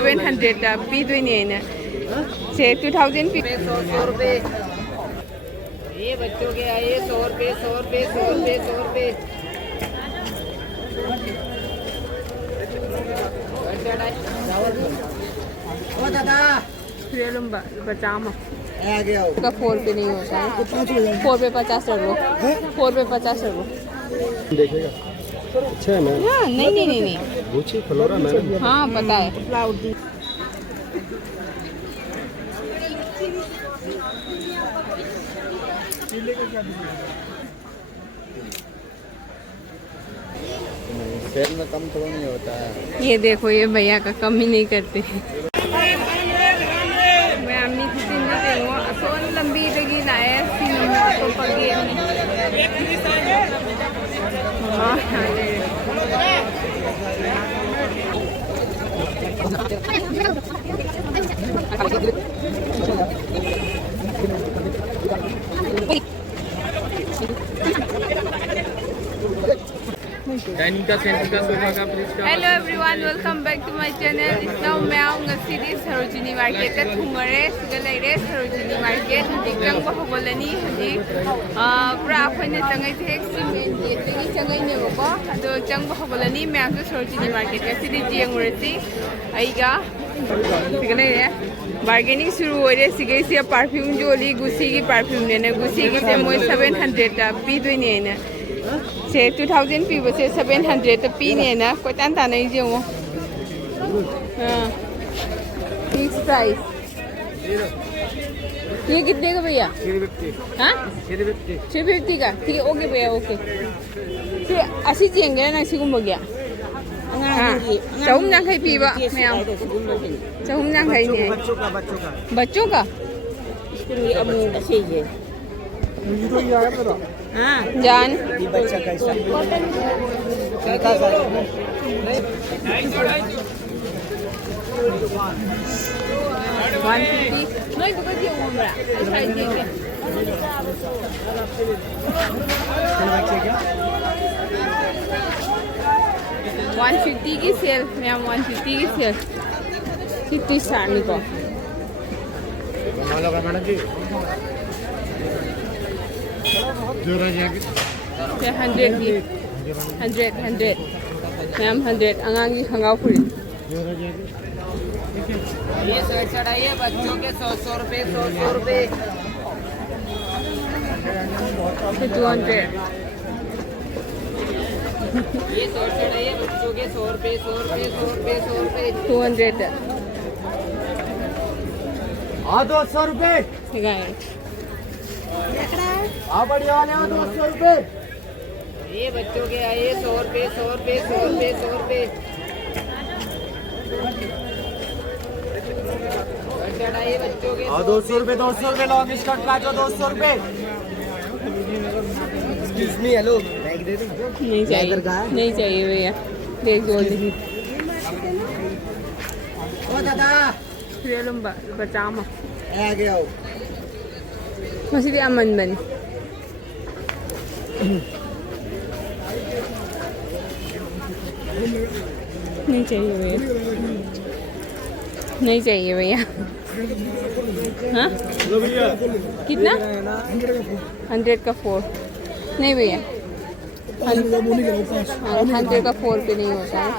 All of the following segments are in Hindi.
700 पीदोइने से 2000 पी 100 रुपए ये बच्चों के आए 100 रुपए 100 रुपए 100 रुपए 100 रुपए ओ दादा लंबा बचामा आ गया का 4 पे नहीं होता है 4 पे 50 रुपए 4 पे 50 रुपए देखेगा अच्छा है मैम हाँ नहीं गुची फ्लोरा मैम हाँ पता है सेल में कम थोड़ा नहीं होता है ये देखो ये भैया का कम ही नहीं करते मैं अम्मी किसी ने देखो सोन लंबी लगी लाए तो पगी हाँ डाइनिंग का सेंटर का सोफा का फ्रिज का hello everyone welcome back to my channel इतना मैं आऊँगा सीधी सरोजिनी मार्केट थूंगरे सिगलेरे सरोजिनी मार्केट हजिक चंगबा हगोलनी हजिक पूरा अखोइने चंगै थे मेन गेट दगी चंगैनेबको अदो चंगबा हगोलनी मैं आमसु सरोजिनी मार्केट का सीधी जेंगुरसी आइगा सिगलेरे बार्गेनिंग शुरू हो रहे सिगै से परफ्यूम जोली गुसी की परफ्यूम ने गुसी की से मोय 700 पीदोइने से 2000 पीबे से 700 पीने ना कोई तान तान नहीं जो हाँ फिक्स प्राइस ये कितने का भैया 350 हाँ 350 का ठीक है ओके भैया ओके फिर ऐसी चेंगे ना सिगुम हो गया हाँ चौम ना खाई पीवा मैं आऊँ चौम ना खाई नहीं बच्चों का हाँ जान नहीं तो कैसे उम्र साइज देंगे 150 की सेल मैं 150 की सेल कितनी साड़ी को100 की 100 मैम 100 अंगांगी खंगाव फुरी ये चढ़ाइए बच्चों के 100 रुपए 100 रुपए 200 ये 100 चढ़ाइए बच्चों के 100 रुपए 100 रुपए 100 रुपए 100 रुपए 200 हाँ 200 रुपए ठीक है बढ़िया वाले 200 रुपए ये बच्चों के आए 100 रुपए 100 रुपए 100 रुपए 100 रुपए चढ़ाइए बच्चों के 200 रुपए लॉन्ग स्कर्ट प्लाजो 200 रुपए एक्सक्यूज मी हेलो बैग दे दूं नहीं चाहिए भैया देख जल्दी ओ दादा लंबा बचामा आ गया मसीदी अमन बन नहीं चाहिए भैया हाँ कितना 100 का 4 नहीं भैया 100 का 4 पे नहीं होता है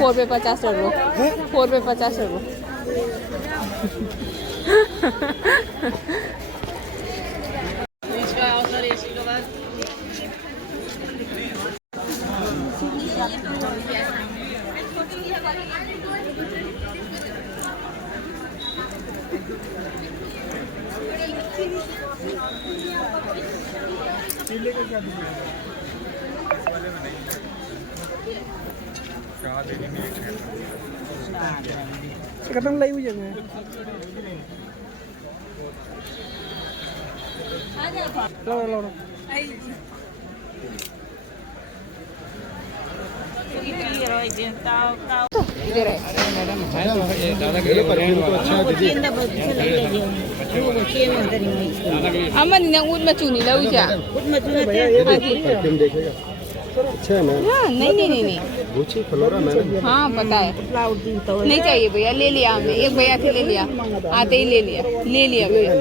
4 पे 50 रुपये 4 पे 50 रुपये Kadang layu je मैं लो इधर है अमन ने ऊट मचूनी लो क्या परफ्यूम देखेगा अच्छा है मैम हाँ नहीं गुची फ्लोरा मैडम हाँ पता है, नहीं चाहिए भैया, ले लिया हमने, एक भैया थे ले लिया, आते ही ले लिया भैया।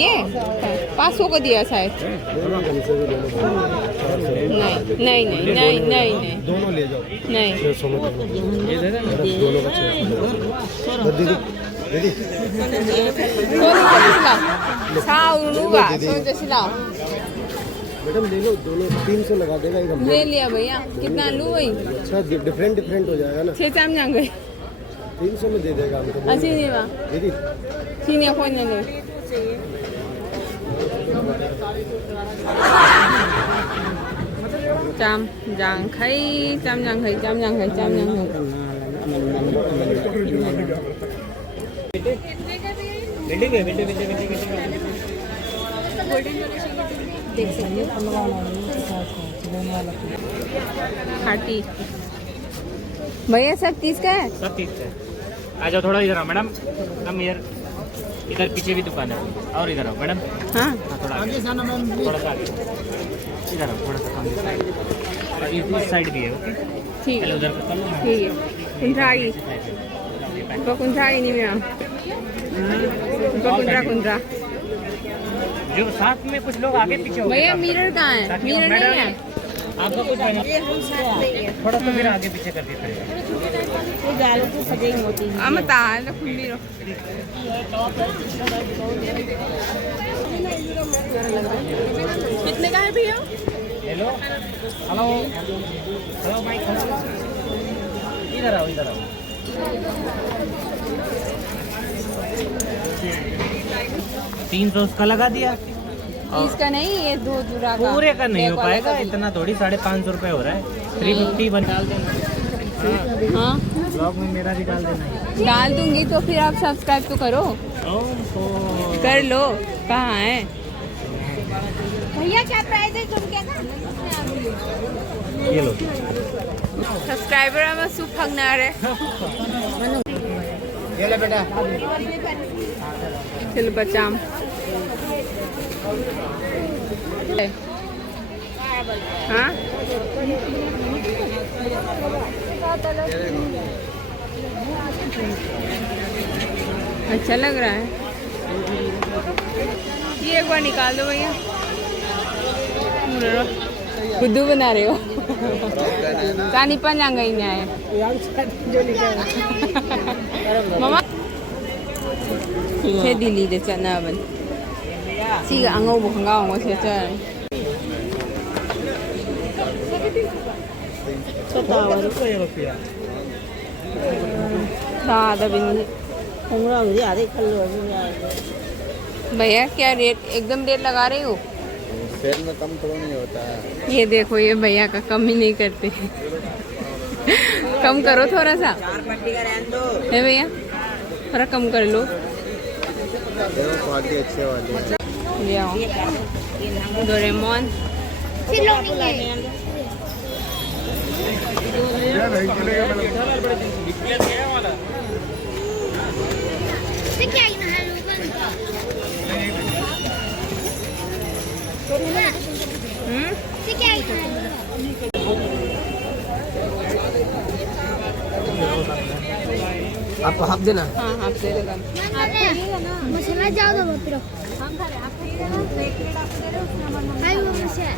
ये 500 को दिया शायद। नहीं नहीं नहीं नहीं नहीं नहीं दोनों ले जाओ नहीं 600 में दोनों का 600 दीदी मैडम ले लो दोनों 300 लगा देगा एक ले लिया भैया, कितना लूँ वही अच्छा डिफरेंट हो जाएगा ना 6 चाम जाएंगे 300 में दे देगा हमको अच्छी नहीं बा दीदी सीने खोल ले चाम जांग खाई चाम जांग खाई चाम जांग खाई चाम जांग खाई खाटी भैया सब 30 का है। सब 30 है। आ जाओ थोड़ा इधर आओ मैडम, कम इधर, इधर पीछे भी दुकान है और इधर आओ मैडम। हाँ थोड़ा आगे, थोड़ा सा आगे, इधर आओ थोड़ा सा सामने साइड, इस साइड भी है। ओके ठीक चलो है उधर कर लो। ठीक है कुंठाई कुंठाई नहीं मेरा कुंठा जो साथ में कुछ लोग आगे पीछे हो भैया मिरर कहाँ है, मिरर नहीं है आपका कुछ थोड़ा सा मेरा आगे पीछे कर देता है। अमता खुली रहो कितने का है भैया? हेलो हेलो हेलो माइक, इधर आओ इधर आओ। 300 उसका लगा दिया, इसका नहीं, ये 2 जुड़ा का पूरे का नहीं हो पाएगा इतना, थोड़ी 550 रुपये हो रहा है। 350 बन डाल देना। हाँ ब्लॉग में मेरा भी डाल देना। डाल दूंगी तो फिर आप सब्सक्राइब तो करो, कर लो। कहाँ है भैया, क्या प्राइस है तुम क्या ना ये लो सब्सक्राइबर में सुप फंगना रहे। ये ले बेटा। चलो बचाम हाँ अच्छा लग रहा है ये, एक बार निकाल दो भैया। खुद बना रहे हो कानी पंजांग ही नहीं आए मामा से दिल्ली दे चना बन सी अंगो बुखंगा अंगो से चल भैया क्या रेट, एकदम रेट लगा रही हो? सेल में कम तो नहीं होता है। ये देखो ये भैया का कम ही नहीं करते कम करो थोड़ा सा है भैया, थोड़ा कम कर लो। क्वालिटी अच्छे वाले ले आओ डोरेमोन आपको हाफ देना। हाँ हाफ दे देगा मसाला जाओ दो फिर आई वो मसाला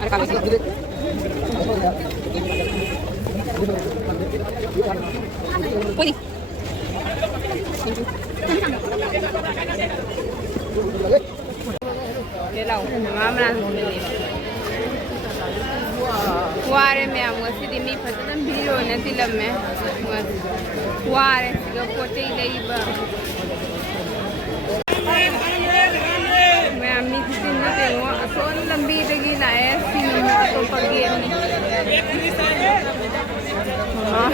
अरे काले से कोई ले लाओ मामला वारे में आऊँगा सीधी मी फसना भीड़ो न तिलम में वारे सिगा पोते ही गई बा मैं अम्मी की सिंह देखो सोन लंबी लगी ना है सिंह तो पगी है हाँ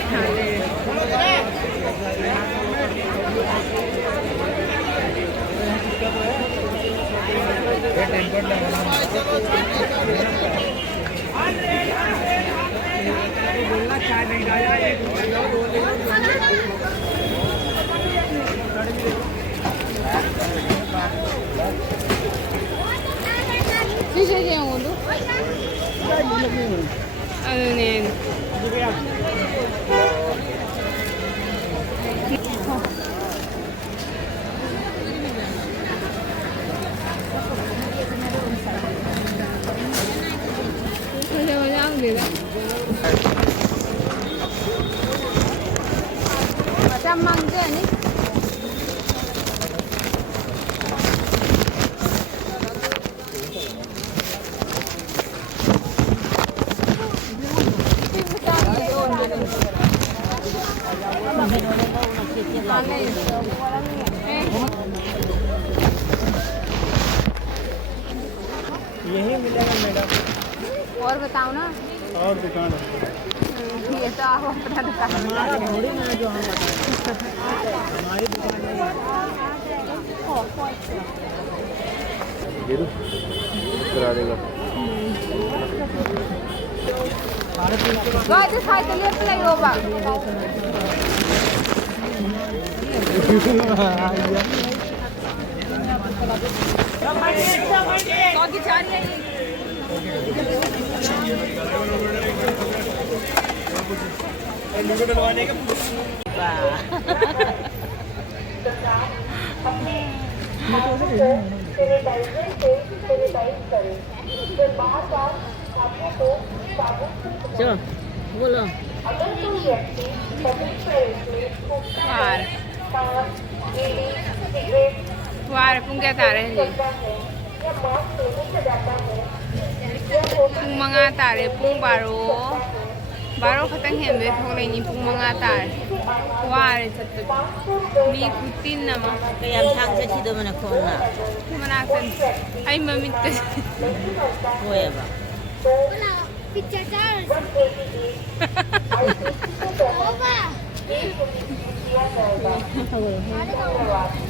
Macam mangga ni. यही मिलेगा मैडम। और बताओ ना। और दुकान ये तो आप अपना दुकान थोड़ी ना जो हम हमारी दुकान करा देगा। Guys, this has to live like over. Doggy chariye. चलो बोलो Wah, pun kaya tare ni. Pung mga tare, pung baro katang hindi thong ni pung mga tare. Wah, chat mi putin nama. kaya thang sa chido man ako na Manakan. Ay mamit ka. kuya ba Wala, picture Charles. Opa. Ano ka?